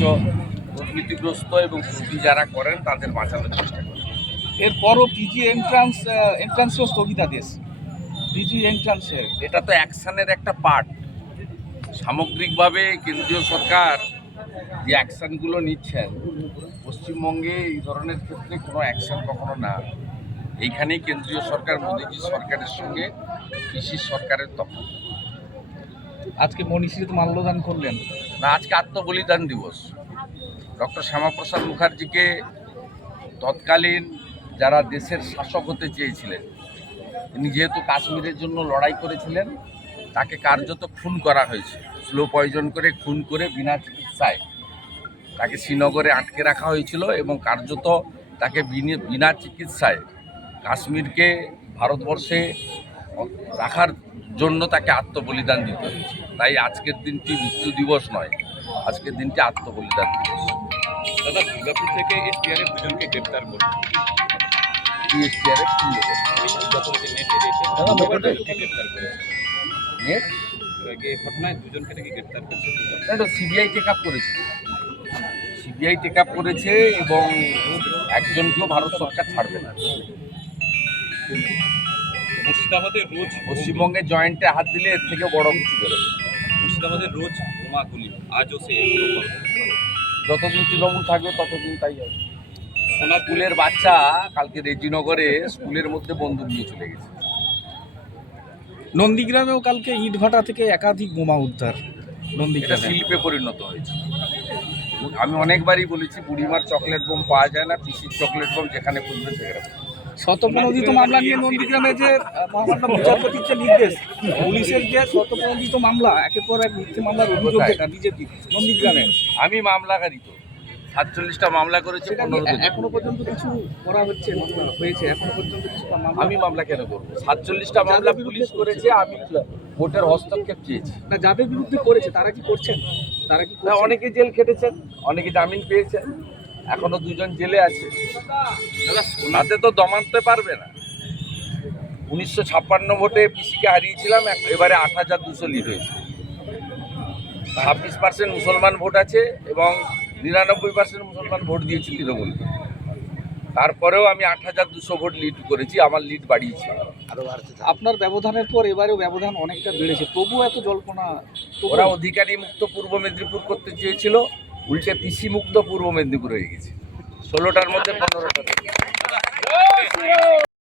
সর্বোচ্চ দুর্নীতিগ্রস্ত এবং ত্রুটি যারা করেন তাদের বাঁচানোর চেষ্টা করেন। এরপরও পিজি এন্ট্রান্সও স্থগিতাদেশ। পিজি এন্ট্রান্সের এটা তো অ্যাকশনের একটা পার্ট। সামগ্রিকভাবে কেন্দ্রীয় সরকার যে অ্যাকশনগুলো নিচ্ছেন, পশ্চিমবঙ্গে এই ধরনের ক্ষেত্রে কোনো অ্যাকশন কখনো না। এইখানেই কেন্দ্রীয় সরকার মোদীজি সরকারের সঙ্গে পিসির সরকারের তফাৎ। আজকে মনীষীতে মাল্যদান করলেন। না, আজকে আত্মবলিদান দিবস। ডক্টর শ্যামাপ্রসাদ মুখার্জিকে তৎকালীন যারা দেশের শাসক হতে চেয়েছিলেন, তিনি যেহেতু কাশ্মীরের জন্য লড়াই করেছিলেন, তাকে কার্যত খুন করা হয়েছে। স্লো পয়জন করে খুন করে বিনা চিকিৎসায় তাকে শ্রীনগরে আটকে রাখা হয়েছিল এবং কার্যত তাকে বিনা চিকিৎসায় কাশ্মীরকে ভারতবর্ষে রাখার জন্য তাকে আত্মবলিদান দিতে হয়েছে। তাই আজকের দিনটি মৃত্যু দিবস নয়, আজকের দিনটি আত্মবলিদান দিবস। দাদা, দুর্গাপুর থেকে এসটিআরএফ দুজনকে গ্রেপ্তার করল। এসটিআরএফ কি যখন নেটে গ্রেপ্তার করেছে, নেট এই ঘটনায় দুজনকে নাকি গ্রেপ্তার করেছে। এটা সিবিআই টেক আপ করেছে, সিবিআই টেক আপ করেছে এবং একজনকেও ভারত সরকার ছাড়বে না। মুর্শিদাবাদে রোজ পশ্চিমবঙ্গের জয়েন্টে হাত দিলে এর থেকে বড় কিছু বেরোবে। মুর্শিদাবাদে রোজ বোমাগুলি, আজও সে যতদিন তৃণমূল থাকবে ততদিন তাই হবে। সোনারপুরের স্কুলের বাচ্চা কালকে রেজিনগরে স্কুলের মধ্যে বন্দুক নিয়ে চলে গেছে। নন্দীগ্রামেও কালকে ইটভাটা থেকে একাধিক বোমা উদ্ধার। এটা নন্দীগ্রামে শিল্পে পরিণত হয়েছে। আমি অনেকবারই বলেছি, বুড়িমার চকলেট বোম পাওয়া যায় না, পিসির চকলেট বোম যেখানে খুঁজবে সেখানে। শতপ্রণোদিত মামলা নিয়ে নন্দীগ্রামে যে মহামান্য বিচারপতির যে নির্দেশ, পুলিশের যে শতপ্রণোদিত মামলা, একের পর এক মিথ্যে মামলার অভিযোগ যেটা বিজেপি নন্দীগ্রামে, আমি মামলাকারী তো 47টা মামলা করেছি, সেটা 15 দিন। এখনো পর্যন্ত কিছু করা হচ্ছে, মামলা হয়েছে এখনো পর্যন্ত কিছু মামলা? আমি মামলা কেন করবো? 47টা মামলা পুলিশ করেছে, আমি ভোটের হস্তক্ষেপ চেয়েছি। না, যাদের বিরুদ্ধে করেছে তারা কি করছেন? তারা কি না, করছেন? অনেকে জেল খেটেছেন, অনেকে জামিন পেয়েছেন, এখনো দুজন জেলে আছে। ওনাতে তো দমাতে পারবে না। 1956 ভোটে পিসিকে হারিয়েছিলাম, এবারে 8,200 লিড হয়েছে। 26% মুসলমান ভোট আছে এবং 99% মুসলমান ভোট দিয়েছে তৃণমূলকে। তারপরেও আমি 8,200 ভোট লিড করেছি, আমার লিড বাড়িয়েছি। আপনার ব্যবধানের পর এবারেও ব্যবধান অনেকটা বেড়েছে, তবুও এত জল্পনা? ওরা অধিকারী মুক্ত পূর্ব মেদিনীপুর করতে চেয়েছিল, উল্টে পিসি মুক্ত পূর্ব মেদিনীপুর হয়ে গেছে। 16টার মধ্যে 15টা।